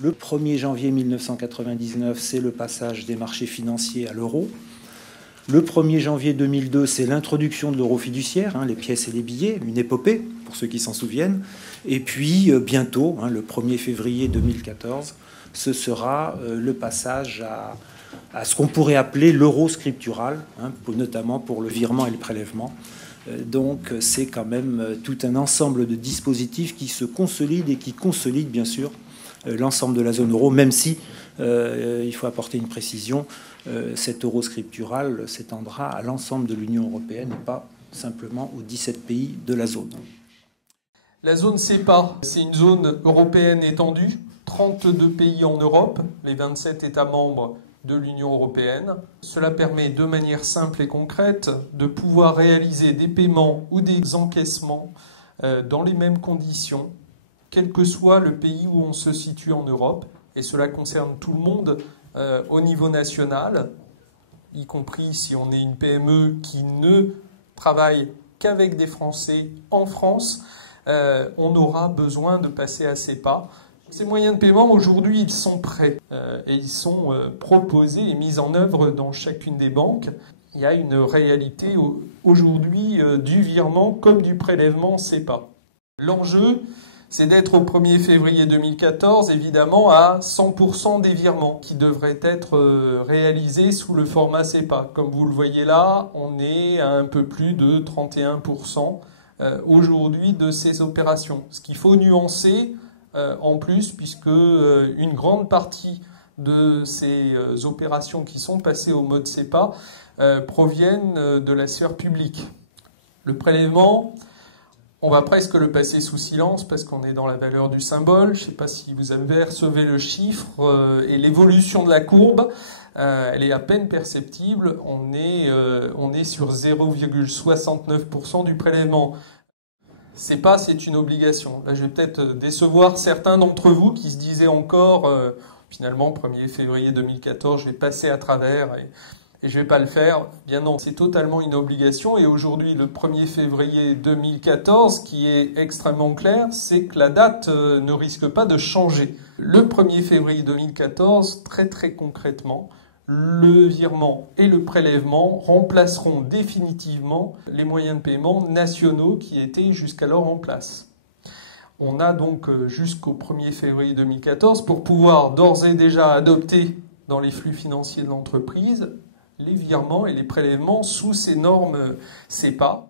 Le 1er janvier 1999, c'est le passage des marchés financiers à l'euro. Le 1er janvier 2002, c'est l'introduction de l'euro fiduciaire, les pièces et les billets, une épopée, pour ceux qui s'en souviennent. Et puis, bientôt, le 1er février 2014, ce sera le passage à ce qu'on pourrait appeler l'euro scriptural, notamment pour le virement et le prélèvement. Donc, c'est quand même tout un ensemble de dispositifs qui se consolident et qui consolident, bien sûr, l'ensemble de la zone euro, même si, il faut apporter une précision, cet euro scriptural s'étendra à l'ensemble de l'Union européenne et pas simplement aux 17 pays de la zone. La zone CEPA, c'est une zone européenne étendue, 32 pays en Europe, les 27 États membres de l'Union européenne. Cela permet de manière simple et concrète de pouvoir réaliser des paiements ou des encaissements dans les mêmes conditions, quel que soit le pays où on se situe en Europe. Et cela concerne tout le monde au niveau national, y compris si on est une PME qui ne travaille qu'avec des Français en France, on aura besoin de passer à CEPA. Ces moyens de paiement, aujourd'hui, ils sont prêts et ils sont proposés et mis en œuvre dans chacune des banques. Il y a une réalité aujourd'hui du virement comme du prélèvement CEPA. L'enjeu, c'est d'être au 1er février 2014, évidemment, à 100% des virements qui devraient être réalisés sous le format CEPA. Comme vous le voyez là, on est à un peu plus de 31% aujourd'hui de ces opérations. Ce qu'il faut nuancer en plus, puisque une grande partie de ces opérations qui sont passées au mode CEPA proviennent de la sphère publique. Le prélèvement, on va presque le passer sous silence parce qu'on est dans la valeur du symbole. Je ne sais pas si vous avez relevé le chiffre et l'évolution de la courbe. Elle est à peine perceptible. On est sur 0,69% du prélèvement. CEPA, c'est une obligation. Là, je vais peut-être décevoir certains d'entre vous qui se disaient encore, finalement, 1er février 2014, je vais passer à travers et je ne vais pas le faire. Bien non, c'est totalement une obligation. Et aujourd'hui, le 1er février 2014, qui est extrêmement clair, c'est que la date ne risque pas de changer. Le 1er février 2014, très très concrètement, le virement et le prélèvement remplaceront définitivement les moyens de paiement nationaux qui étaient jusqu'alors en place. On a donc jusqu'au 1er février 2014 pour pouvoir d'ores et déjà adopter dans les flux financiers de l'entreprise les virements et les prélèvements sous ces normes CEPA.